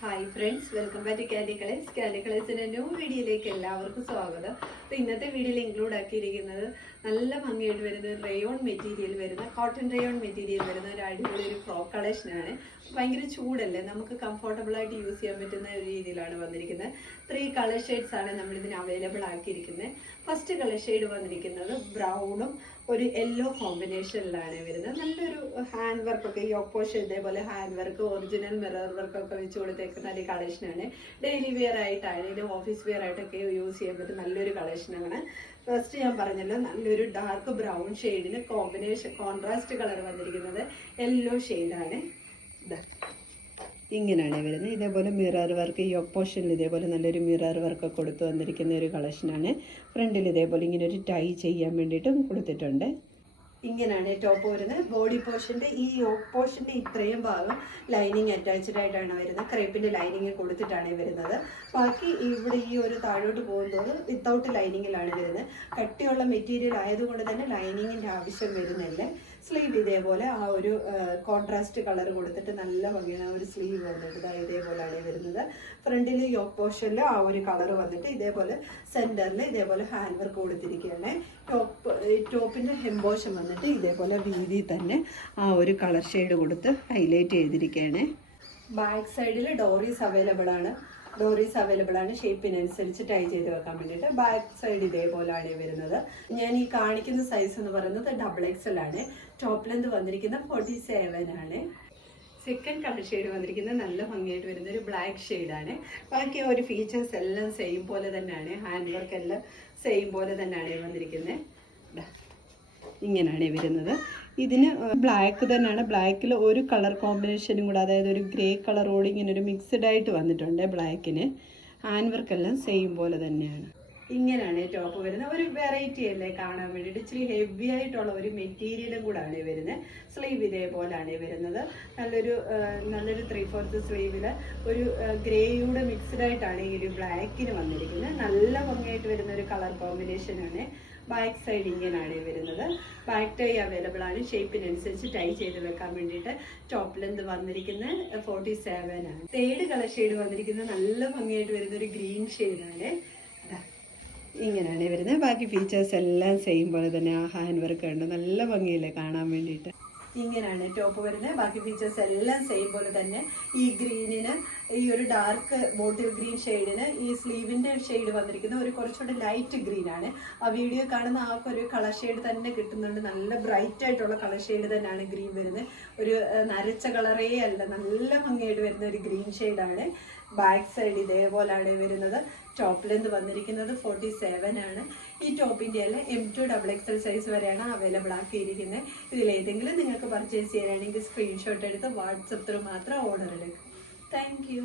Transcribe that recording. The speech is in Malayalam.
Hi friends, welcome back to candy colours. Candy കളേഴ്സിന്റെ ന്യൂ വീഡിയോയിലേക്ക് എല്ലാവർക്കും സ്വാഗതം. അപ്പോൾ ഇന്നത്തെ വീഡിയോയിൽ ഇൻക്ലൂഡ് ആക്കിയിരിക്കുന്നത് നല്ല ഭംഗിയായിട്ട് വരുന്ന റയോൺ മെറ്റീരിയൽ വരുന്ന കോട്ടൺ റയോൺ മെറ്റീരിയൽ വരുന്ന ഒരു അടിപൊളി ഒരു ഫ്രോക്ക് കളക്ഷനാണ്. ഭയങ്കര ചൂടല്ലേ, നമുക്ക് കംഫർട്ടബിൾ ആയിട്ട് യൂസ് ചെയ്യാൻ പറ്റുന്ന ഒരു രീതിയിലാണ് വന്നിരിക്കുന്നത്. 3 കളർ ഷെയ്ഡ്സ് ആണ് നമ്മളിതിന് അവൈലബിൾ ആക്കിയിരിക്കുന്നത്. ഫസ്റ്റ് കളർ ഷെയ്ഡ് വന്നിരിക്കുന്നത് ബ്രൗണും ഒരു യെല്ലോ കോമ്പിനേഷനിലാണ് വരുന്നത്. നല്ലൊരു ഹാൻഡ് വർക്കൊക്കെ ഈ ഓപ്പോഷൻ ഇതേപോലെ ഹാൻഡ് വർക്ക് ഒറിജിനൽ മിറർ വർക്കൊക്കെ വെച്ച് കൊടുത്തേക്കുന്ന ഒരു കളക്ഷനാണ്. ഡെയിലി വെയർ ആയിട്ടാണെങ്കിലും ഓഫീസ് വെയർ ആയിട്ടൊക്കെ യൂസ് ചെയ്യാൻ പറ്റും നല്ലൊരു കളക്ഷനാണ്. ഫസ്റ്റ് ഞാൻ പറഞ്ഞല്ലോ, നല്ലൊരു ഡാർക്ക് ബ്രൗൺ ഷെയ്ഡിന് കോൺട്രാസ്റ്റ് കളർ വന്നിരിക്കുന്നത് യെല്ലോ ഷെയ്ഡാണ്. ഇങ്ങനെയാണ് വരുന്നത്. ഇതേപോലെ മിറർ വർക്ക് ഈ ഓപ്പോഷനിൽ ഇതേപോലെ നല്ലൊരു മിറർ വർക്ക് കൊടുത്തു വന്നിരിക്കുന്ന ഒരു കളക്ഷനാണ്. ഫ്രണ്ടിൽ ഇതേപോലെ ഇങ്ങനെ ഒരു ടൈ ചെയ്യാൻ വേണ്ടിയിട്ടും കൊടുത്തിട്ടുണ്ട്. ഇങ്ങനെയാണ് ടോപ്പ് വരുന്നത്. ബോഡി പോർഷൻ്റെ ഈ പോർഷൻ്റെ ഇത്രയും ഭാഗം ലൈനിങ് അറ്റാച്ച്ഡ് ആയിട്ടാണ് വരുന്നത്. ക്രേപ്പിൻ്റെ ലൈനിങ് കൊടുത്തിട്ടാണ് വരുന്നത്. ബാക്കി ഇവിടെ ഈ ഒരു താഴോട്ട് പോകുന്നതോറും വിത്തൗട്ട് ലൈനിങ്ങിലാണ് വരുന്നത്. കട്ടിയുള്ള മെറ്റീരിയൽ ആയതുകൊണ്ട് തന്നെ ലൈനിങ്ങിൻ്റെ ആവശ്യം വരുന്നില്ല. സ്ലീവ് ഇതേപോലെ ആ ഒരു കോൺട്രാസ്റ്റ് കളർ കൊടുത്തിട്ട് നല്ല ഭംഗിയാണ്. ആ ഒരു സ്ലീവ് വന്നിട്ട് ഇതേപോലെയാണ് വരുന്നത്. ഫ്രണ്ടിൽ യോക്ക് പോർഷനിൽ ആ ഒരു കളർ വന്നിട്ട് ഇതേപോലെ സെൻറ്ററിൽ ഇതേപോലെ ഹാൻഡ് വർക്ക് കൊടുത്തിരിക്കുകയാണ്. ടോപ്പിൻ്റെ ഹെംബോഷം വന്നിട്ട് ഇതേപോലെ വീതി തന്നെ ആ ഒരു കളർ ഷെയ്ഡ് കൊടുത്ത് ഹൈലൈറ്റ് ചെയ്തിരിക്കുകയാണ്. ബാക്ക് സൈഡിൽ ഡോറീസ് അവൈലബിൾ ആണ്. ഷേപ്പിനനുസരിച്ച് ടൈ ചെയ്ത് വെക്കാൻ വേണ്ടിയിട്ട്. ബാക്ക് സൈഡ് ഇതേപോലെയാണ് വരുന്നത്. ഞാൻ ഈ കാണിക്കുന്ന സൈസ് എന്ന് പറയുന്നത് XXL ആണ്. ടോപ്പ് ലെന്ത് വന്നിരിക്കുന്നത് 47 ആണ്. സെക്കൻഡ് കളർ ഷെയ്ഡ് വന്നിരിക്കുന്നത് നല്ല ഭംഗിയായിട്ട് വരുന്ന ഒരു ബ്ലാക്ക് ഷെയ്ഡാണ്. ബാക്കി ഒരു ഫീച്ചേഴ്സ് എല്ലാം സെയിം പോലെ തന്നെയാണ്. ഹാൻഡ് വർക്ക് എല്ലാം സെയിം പോലെ തന്നെയാണ് വന്നിരിക്കുന്നത്. ഇങ്ങനെയാണ് വരുന്നത്. ഇതിന് ബ്ലാക്ക് തന്നെയാണ്. ബ്ലാക്കിൽ ഒരു കളർ കോമ്പിനേഷനും കൂടെ, അതായത് ഒരു ഗ്രേ കളറോട് ഇങ്ങനെ ഒരു മിക്സ്ഡ് ആയിട്ട് വന്നിട്ടുണ്ട്. ബ്ലാക്കിന് ഹാൻഡ് വർക്ക് എല്ലാം സെയിം പോലെ തന്നെയാണ്. ഇങ്ങനെയാണ് ടോപ്പ് വരുന്നത്. ഒരു വെറൈറ്റി അല്ലേ കാണാൻ വേണ്ടിയിട്ട്. ഇച്ചിരി ഹെവി ആയിട്ടുള്ള ഒരു മെറ്റീരിയലും കൂടാണ് വരുന്നത്. സ്ലീവ് ഇതേപോലെയാണ് വരുന്നത്. നല്ലൊരു 3/4 സ്ലീവിൽ ഒരു ഗ്രേയുടെ മിക്സ്ഡ് ആയിട്ടാണ് ഈ ഒരു ബ്ലാക്കിന് വന്നിരിക്കുന്നത്. നല്ല ഭംഗിയായിട്ട് വരുന്ന ഒരു കളർ കോമ്പിനേഷനാണ്. ബാക്ക് സൈഡ് ഇങ്ങനെയാണ് വരുന്നത്. ബാക്ക് ടൈ അവൈലബിൾ ആണ്. ഷേപ്പിനനുസരിച്ച് ടൈ ചെയ്ത് വെക്കാൻ വേണ്ടിയിട്ട്. ടോപ്പ് ലെന്ത് വന്നിരിക്കുന്നത് 47 ആണ്. തേർഡ് കളർ ഷെയ്ഡ് വന്നിരിക്കുന്നത് നല്ല ഭംഗിയായിട്ട് വരുന്ന ഒരു ഗ്രീൻ ഷെയ്ഡാണ്. ഇങ്ങനെയാണ് വരുന്നത്. ബാക്കി ഫീച്ചേഴ്സ് എല്ലാം സെയിം പോലെ തന്നെ. ആ ഹാൻഡ് വർക്ക് ഉണ്ട്, നല്ല ഭംഗിയില്ലേ കാണാൻ വേണ്ടിയിട്ട്. ഇങ്ങനെയാണ് ടോപ്പ് വരുന്നത്. ബാക്കി ഫീച്ചേഴ്സ് എല്ലാം സെയിം പോലെ തന്നെ. ഈ ഗ്രീനിന്, ഈ ഒരു ഡാർക്ക് ബോട്ടിൽ ഗ്രീൻ ഷെയ്ഡിന് ഈ സ്ലീവിൻ്റെ ഷെയ്ഡ് വന്നിരിക്കുന്നത് ഒരു കുറച്ചുകൂടി ലൈറ്റ് ഗ്രീൻ ആണ്. ആ വീഡിയോ കാണുന്ന ആ ഒരു കളർ ഷെയ്ഡ് തന്നെ കിട്ടുന്നുണ്ട്. നല്ല ബ്രൈറ്റ് ആയിട്ടുള്ള കളർ ഷെയ്ഡ് തന്നെയാണ് ഗ്രീൻ വരുന്നത്. ഒരു നരച്ച കളറേ അല്ല, നല്ല ഭംഗിയായിട്ട് വരുന്ന ഒരു ഗ്രീൻ ഷെയ്ഡാണ്. ബാക്ക് സൈഡ് ഇതേപോലെയാണ് വരുന്നത്. ടോപ്പ് ലെന്ത് വന്നിരിക്കുന്നത് 47 ആണ്. ഈ ടോപ്പിൻ്റെ എല്ലാം M2 XXL സൈസ് വരെയാണ് അവൈലബിൾ ആക്കിയിരിക്കുന്നത്. ഇതിലേതെങ്കിലും നിങ്ങൾക്ക് പർച്ചേസ് ചെയ്യാനാണെങ്കിൽ സ്ക്രീൻഷോട്ട് എടുത്ത് വാട്സപ്പ് ത്രൂ മാത്രം ഓർഡർ എടുക്കും. Thank you.